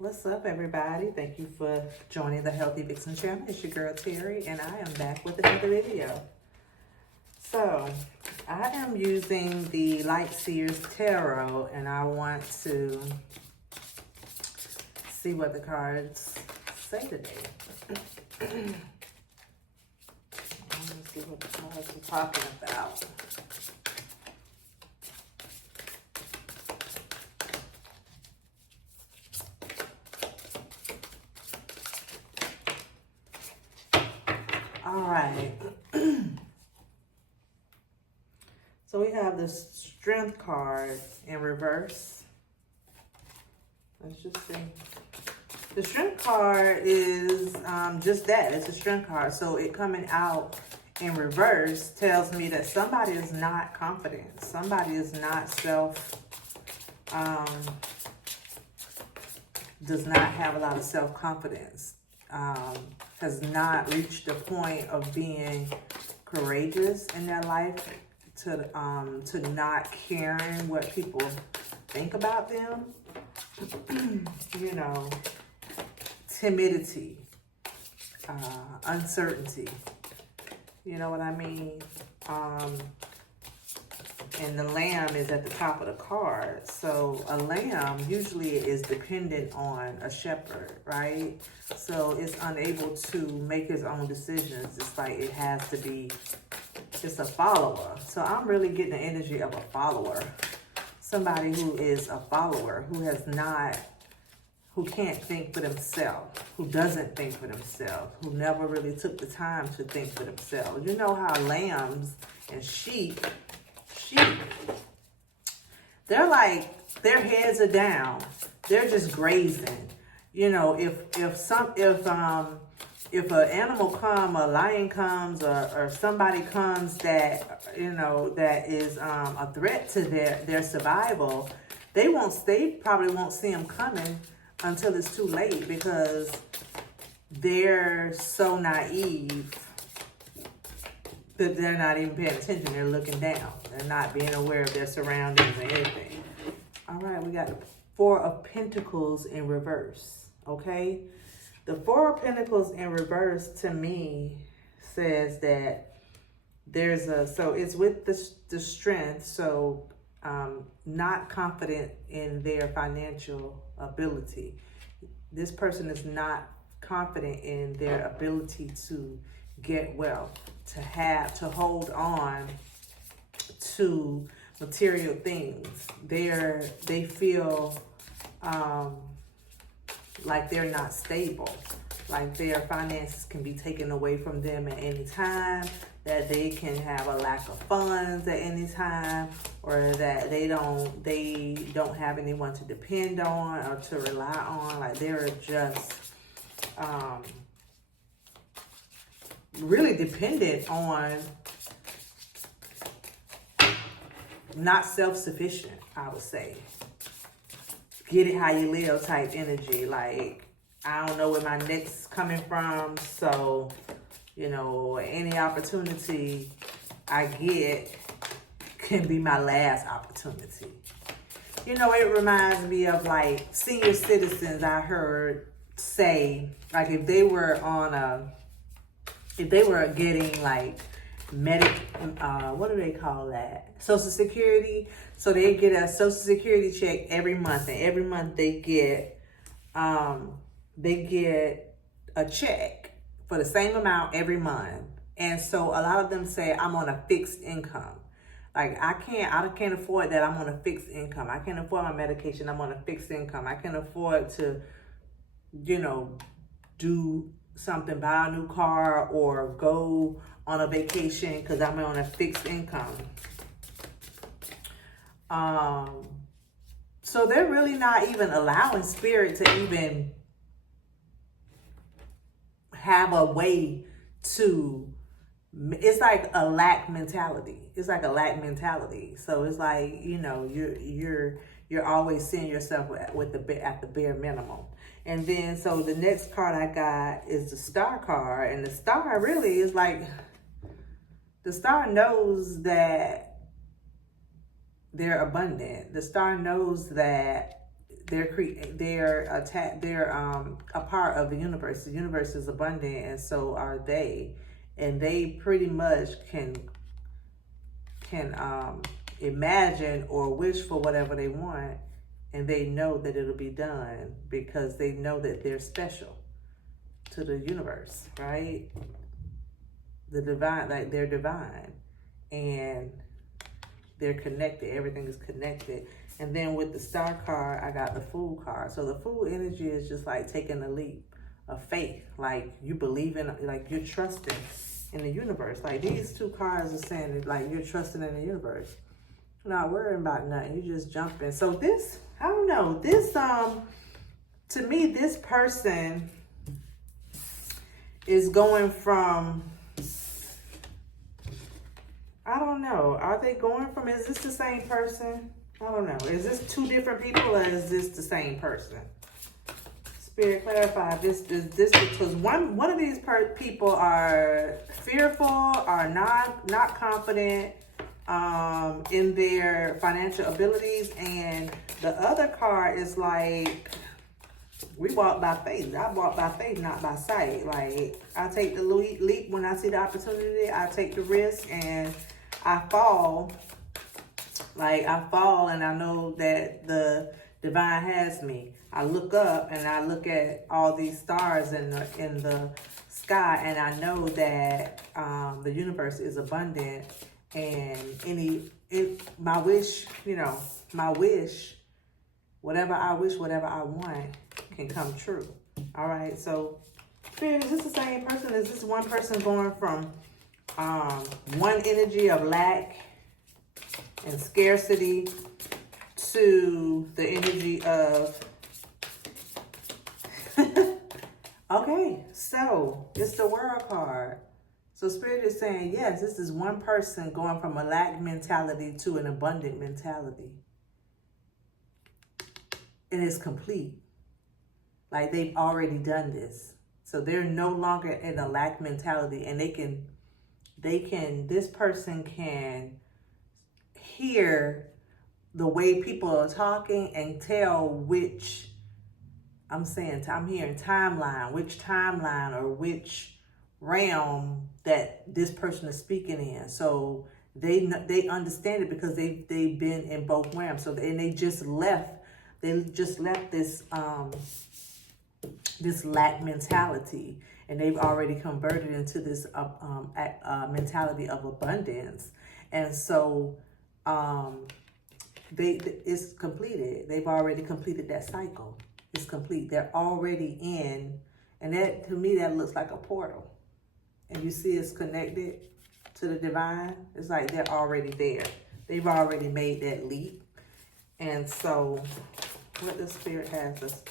What's up, everybody? Thank you for joining the Healthy Vixen channel. It's your girl Terry, and I am back with another video. So, I am using the Light Seers Tarot, and I want to see what the cards say today. Let me see what the cards are talking about. All right. So we have the Strength card in reverse. Let's just see. The Strength card is just that. It's a Strength card. So it coming out in reverse tells me that somebody is not confident. Somebody is not does not have a lot of self-confidence. Has not reached the point of being courageous in their life, to not caring what people think about them. You know, timidity, uncertainty. You know what I mean? And the lamb is at the top of the card. So a lamb usually is dependent on a shepherd, right? So it's unable to make its own decisions. It's like it has to be, it's a follower. So I'm really getting the energy of a follower. Somebody who is a follower, who can't think for themselves, who doesn't think for themselves, who never really took the time to think for themselves. You know how lambs and sheep, they're like, their heads are down. They're just grazing. You know, if an animal comes, a lion comes, or somebody comes that, you know, that is a threat to their survival, they probably won't see them coming until it's too late, because they're so naive that they're not even paying attention. They're looking down. They're not being aware of their surroundings or anything. All right, we got the Four of Pentacles in reverse, okay? The Four of Pentacles in reverse to me says that so it's with the Strength, so not confident in their financial ability. This person is not confident in their ability to get wealth, to hold on to material things. They feel like they're not stable, like their finances can be taken away from them at any time, that they can have a lack of funds at any time, or that they don't have anyone to depend on or to rely on. Like they're just really dependent on, not self-sufficient, I would say. Get it how you live type energy. Like, I don't know where my next coming from, so, you know, any opportunity I get can be my last opportunity. You know, it reminds me of like senior citizens I heard say, like if they were getting like what do they call that? Social Security. So they get a Social Security check every month, and every month they get a check for the same amount every month. And so a lot of them say, I'm on a fixed income. Like I can't afford that. I'm on a fixed income. I can't afford my medication. I'm on a fixed income. I can't afford to, you know, do something, buy a new car or go on a vacation because I'm on a fixed income. So they're really not even allowing spirit to even have a way to, it's like a lack mentality. It's like a lack mentality. So it's like, you know, you're always seeing yourself at the bare minimum. And then, so the next card I got is the Star card. And the Star really is like, the Star knows that they're abundant. The Star knows that they're a part of the universe. The universe is abundant, and so are they, and they pretty much can imagine or wish for whatever they want, and they know that it'll be done because they know that they're special to the universe, right? The divine, like they're divine, and they're connected. Everything is connected. And then with the star card, I got the Fool card. So the Fool energy is just like taking a leap of faith. Like you believe in, like you're trusting in the universe. Like these two cards are saying that like you're trusting in the universe. You're not worrying about nothing. You just jumping. So this, I don't know. This, to me, this person is going from, I don't know. Are they going from, is this the same person? I don't know. Is this two different people or is this the same person? Spirit, clarify this because one of these people are fearful, are not confident in their financial abilities, and the other card is like, we walk by faith. I walk by faith, not by sight. Like I take the leap when I see the opportunity. I take the risk and I fall. Like I fall and I know that the divine has me. I look up and I look at all these stars in the sky, and I know that the universe is abundant, and my wish, whatever I wish, whatever I want can come true. All right. So, Spirit, is this the same person? Is this one person going from one energy of lack and scarcity to the energy of okay, so it's the World card. So Spirit is saying, yes, this is one person going from a lack mentality to an abundant mentality. And it's complete. Like they've already done this. So they're no longer in a lack mentality, and this person can hear the way people are talking and tell which, I'm hearing timeline, which timeline or which realm that this person is speaking in. So they understand it because they've been in both realms. So they just left this this lack mentality, and they've already converted into this mentality of abundance. And so it's completed. They've already completed that cycle. It's complete. They're already in, and that, to me, that looks like a portal. And you see it's connected to the divine. It's like they're already there. They've already made that leap. And so what the Spirit has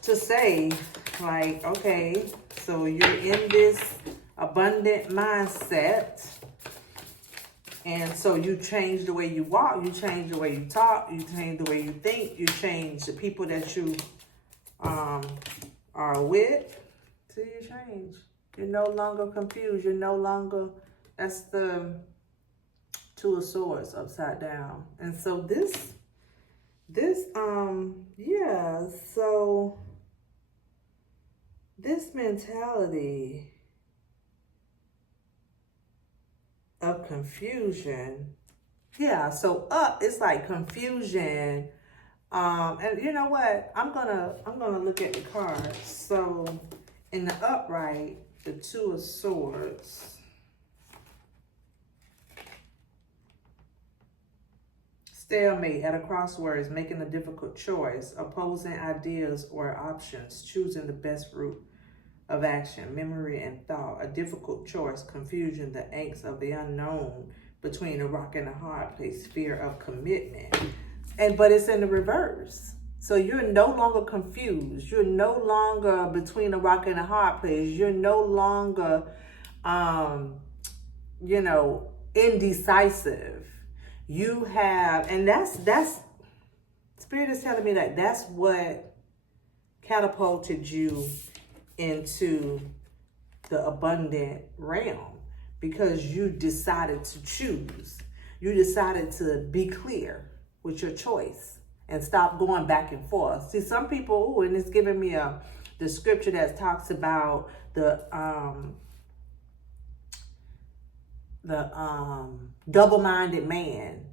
to say, like, okay, so you're in this abundant mindset, and so you change the way you walk, you change the way you talk, you change the way you think, you change the people that you are with. So you change. You're no longer confused. You're no longer, that's the Two of Swords upside down. And so so this mentality of confusion, so up, it's like confusion. And you know what? I'm gonna look at the cards. So in the upright, the Two of Swords. Stalemate, at a crossroads, making a difficult choice, opposing ideas or options, choosing the best route of action, memory and thought, a difficult choice, confusion, the angst of the unknown, between a rock and a hard place, fear of commitment. But it's in the reverse. So you're no longer confused. You're no longer between a rock and a hard place. You're no longer, indecisive. You have, and that's Spirit is telling me that that's what catapulted you into the abundant realm, because you decided to choose. You decided to be clear. with your choice and stop going back and forth. See, some people, ooh, and it's giving me the scripture that talks about the double-minded man.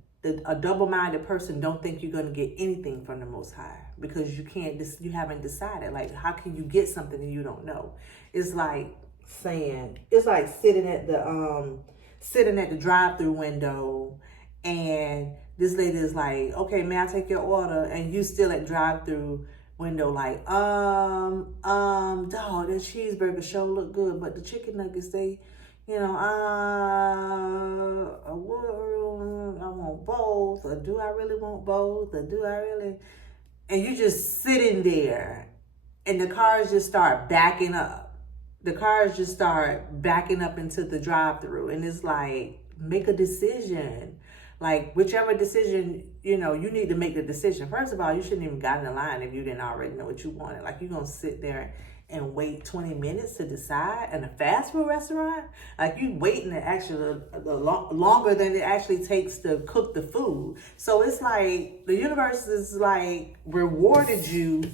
A double-minded person don't think you're going to get anything from the Most High because you haven't decided. Like, how can you get something that you don't know? It's like sitting at the drive-through window, and this lady is like, okay, may I take your order? And you still at drive-through window like, dog, that cheeseburger sure look good, but the chicken nuggets, they, I want both, or do I really want both, or do I really? And you just sitting there, and the cars just start backing up. The cars just start backing up into the drive-through, and it's like, make a decision. Like, whichever decision, you need to make the decision. First of all, you shouldn't even got in the line if you didn't already know what you wanted. Like, you're going to sit there and wait 20 minutes to decide in a fast food restaurant? Like, you waiting actually longer than it actually takes to cook the food. So it's like the universe is like rewarded you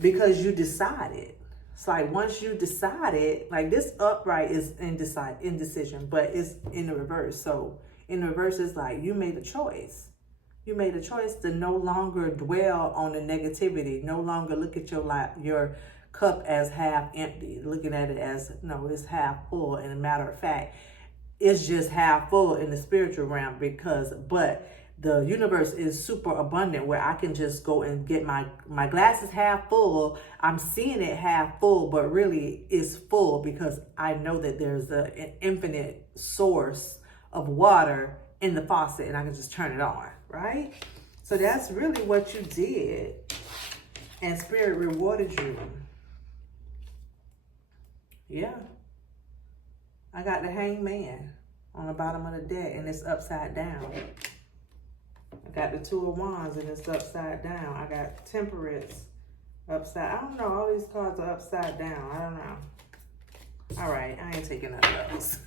because you decided. It's like once you decided, like this upright is indecision, but it's in the reverse. So in the reverse, it's like you made a choice. You made a choice to no longer dwell on the negativity, no longer look at your cup as half empty, looking at it as, no, it's half full. And a matter of fact, it's just half full in the spiritual realm but the universe is super abundant where I can just go and get my glass is half full. I'm seeing it half full, but really it's full because I know that there's an infinite source of water in the faucet and I can just turn it on, right? So that's really what you did. And Spirit rewarded you. Yeah. I got the Hangman on the bottom of the deck and it's upside down. I got the Two of Wands and it's upside down. I got Temperance upside. I don't know. All these cards are upside down. I don't know. All right. I ain't taking none of those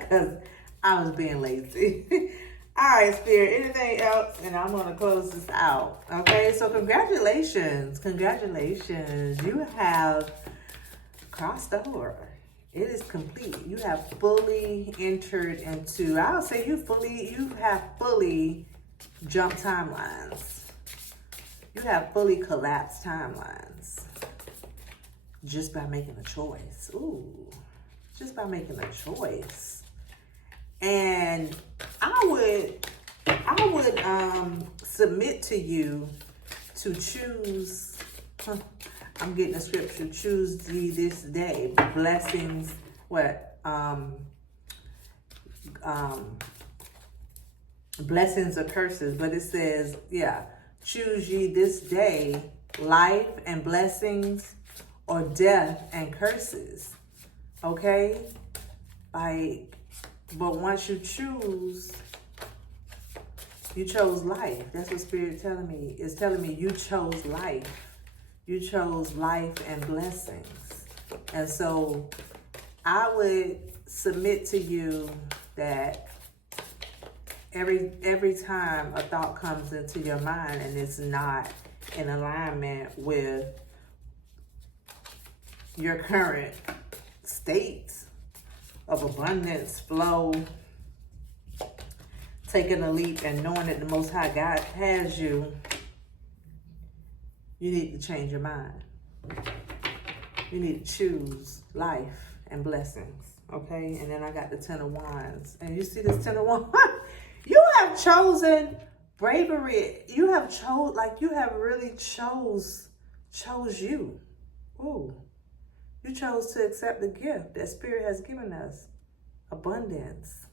because I was being lazy. All right, Spirit. Anything else? And I'm going to close this out. Okay. So congratulations. Congratulations. You have crossed over. It is complete. You have fully entered into, I would say you have fully jumped timelines. You have fully collapsed timelines just by making a choice. Ooh, just by making a choice. And I would submit to you to choose. I'm getting a scripture. Choose ye this day blessings. Blessings or curses, but it says, choose ye this day life and blessings or death and curses. Okay? But once you chose life. That's what Spirit telling me. It's telling me you chose life. You chose life and blessings. And so I would submit to you that every time a thought comes into your mind and it's not in alignment with your current state of abundance, flow, taking a leap and knowing that the Most High God has you, you need to change your mind. You need to choose life and blessings, okay? And then I got the Ten of Wands. And you see this Ten of Wands? You have chosen bravery. You have really chose you. Ooh. You chose to accept the gift that Spirit has given us. Abundance.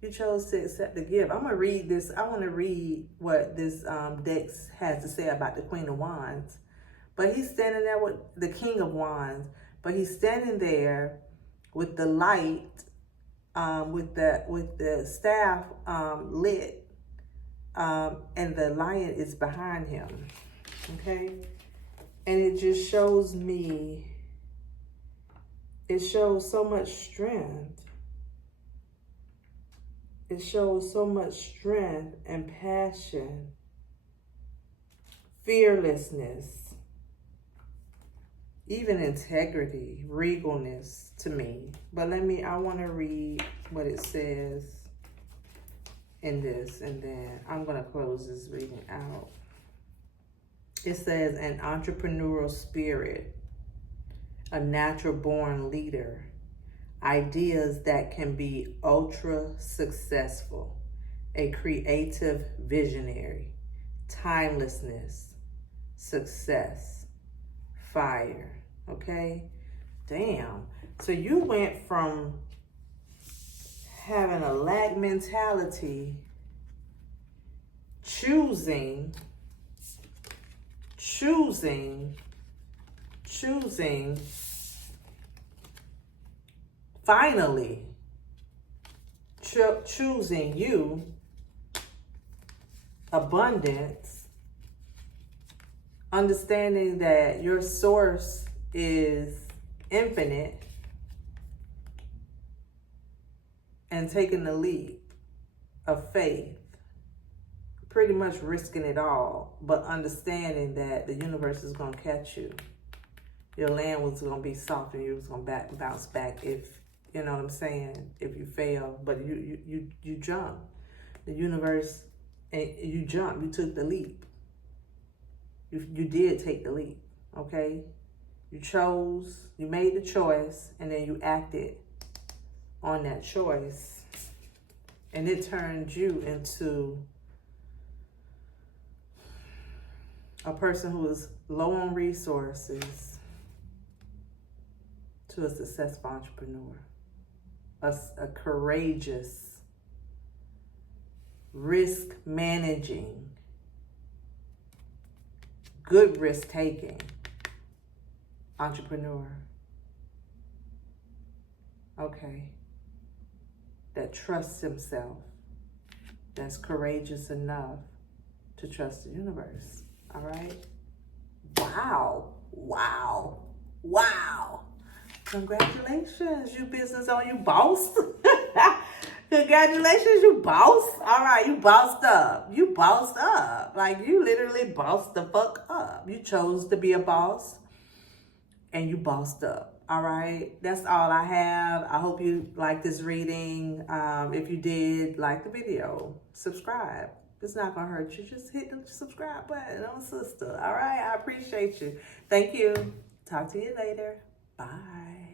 You chose to accept the gift. I'm going to read this. I want to read what this deck has to say about the Queen of Wands. But he's standing there with the King of Wands. But he's standing there with the light, with the staff lit, and the lion is behind him. Okay? And it just shows me, it shows so much strength. It shows so much strength and passion fearlessness, even integrity, regalness to me. But I want to read what it says in this, and then I'm going to close this reading out. It says, an entrepreneurial spirit, a natural born leader, ideas that can be ultra successful, a creative visionary, timelessness, success, fire. Okay? Damn. So you went from having a lack mentality, choosing finally choosing you, abundance, understanding that your source is infinite, and taking the leap of faith, pretty much risking it all, but understanding that the universe is going to catch you. Your land was going to be soft and you was going to bounce back if, you know what I'm saying, if you fail. But you jumped. The universe, and you jumped. You took the leap. You did take the leap, okay? You chose, you made the choice, and then you acted on that choice. And it turned you into a person who is low on resources to a successful entrepreneur. A courageous, risk managing, good risk taking entrepreneur. Okay. That trusts himself. That's courageous enough to trust the universe. All right? Wow. Wow. Wow. Congratulations, you business owner, you boss. Congratulations, you boss. All right, you bossed up. You bossed up. Like, you literally bossed the fuck up. You chose to be a boss, and you bossed up. All right, that's all I have. I hope you like this reading. If you did, like the video, subscribe. It's not gonna hurt you. Just hit the subscribe button, sister. All right, I appreciate you. Thank you. Talk to you later. Bye.